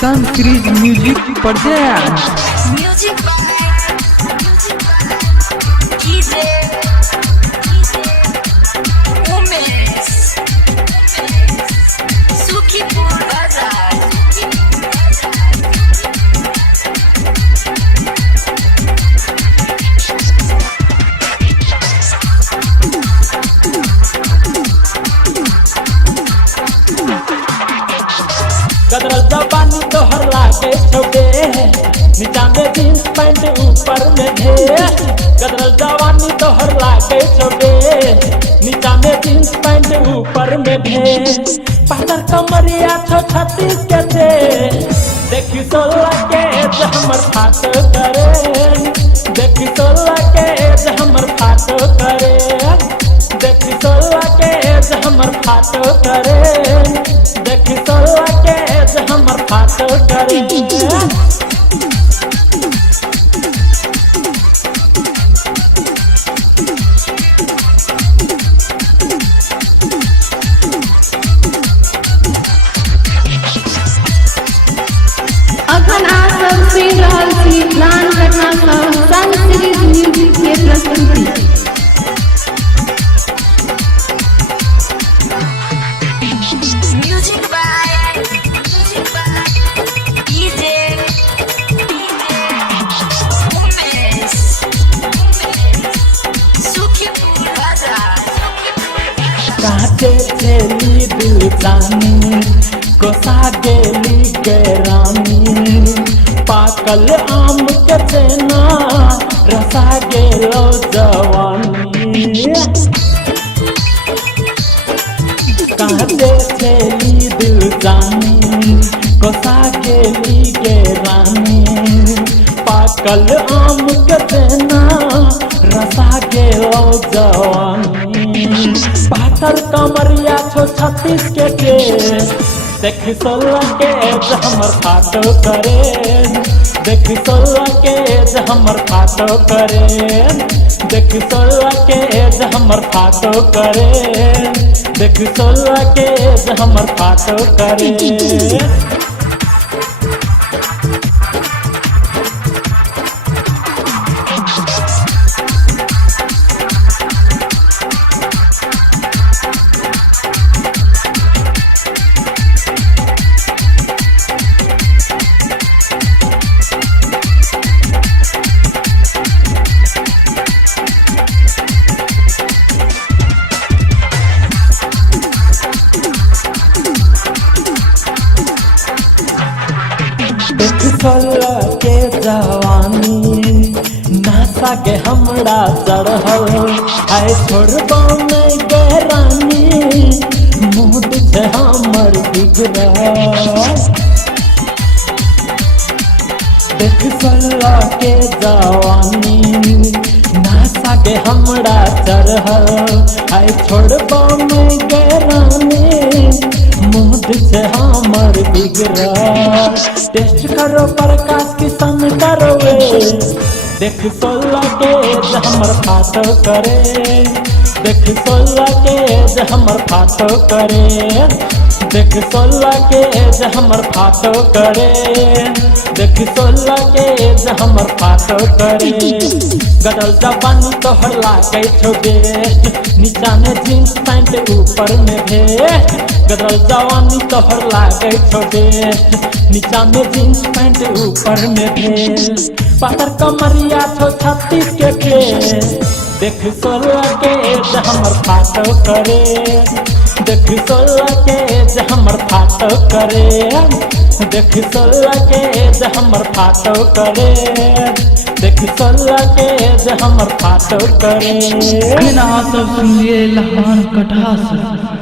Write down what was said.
Sun Series Music presents Music by DJ Umesh Sukhipur Bazar. गदरल जवानी तोहर लागे छोटे नीचा में जींस पैंट ऊपर में घे गदरल जवानी तोहर लागे छोटे नीचा में जींस पैंट ऊपर में घे पातर कमरिया छो छत्तीस के थे देखी सोलह के एज हमर फाट करे देखी सोलह के एज हमर फाट करे देखी सोलह के एज हमर फाट करे देखी सोलह के एज हमर फाट करे अखन आप सब सुन रहल छी प्लान घटना सब सन सीरीज म्यूजिक के प्रस्तुति। Music by DJ Umesh Sukhipur Bazar. काटे चली दिल जानी गोसा गेली के रानी पाकल आम के चेना रसा गेलो जवानी काटे चली दिल जानी गोसा गेली के रानी पाकल आम के चेना रसा गेलो जवानी पातर कमरिया छो छत्तीस के देखी सोलह के एज हमर फाटो करे देखी सोलह के एज हमर फाटो करे देखी सोलह के एज हमर फाटो करे देखी सोलह के एज हमर फाटो करे सोलह के जवानी नासा के हमरा चढ़ल आए छोड़बो नहीं गरानी मूड से हमर बिगड़ल देख सोलह के जवानी नासा के हमरा चढ़ल आए छोड़बो नहीं गरानी मूड से हमर बिगड़ल टेस्ट करो प्रकाश किशन करो देख सोलह के एज हमर फाटो करे देख सोलह के एज हमर फाटो करे देख सोलह के एज हमर फाटो करे देख सोलह के एज हमर फाटो करे गदल जवानी तोहर लागे छो बेस्ट नीचा में जींस पैंट ऊपर में भे गदल जवानी तोहर लागे छो बेस्ट नीचा में जींस पैंट ऊपर में भे पातर कमरिया छो छत्तीस के देख सोलह के एज हमर फाटो करे देख सोलह के एज हमर फाटो करे देख सोलह के एज हमर फाटो करे देख सोलह के एज हमर फाटो करे बिना सब सुनिए लहान कटास।